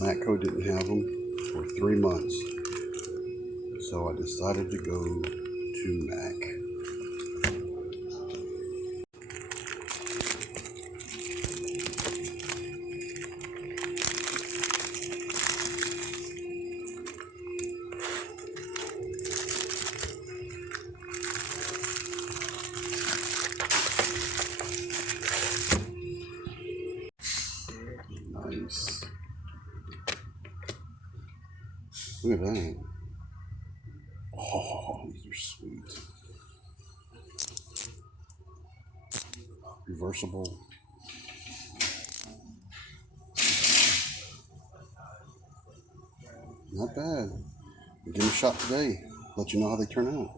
Matco didn't have them for 3 months, so I decided to go to Mac. Nice. Look at that. Oh, these are sweet. Reversible. Not bad. Give them a shot today. Let you know how they turn out.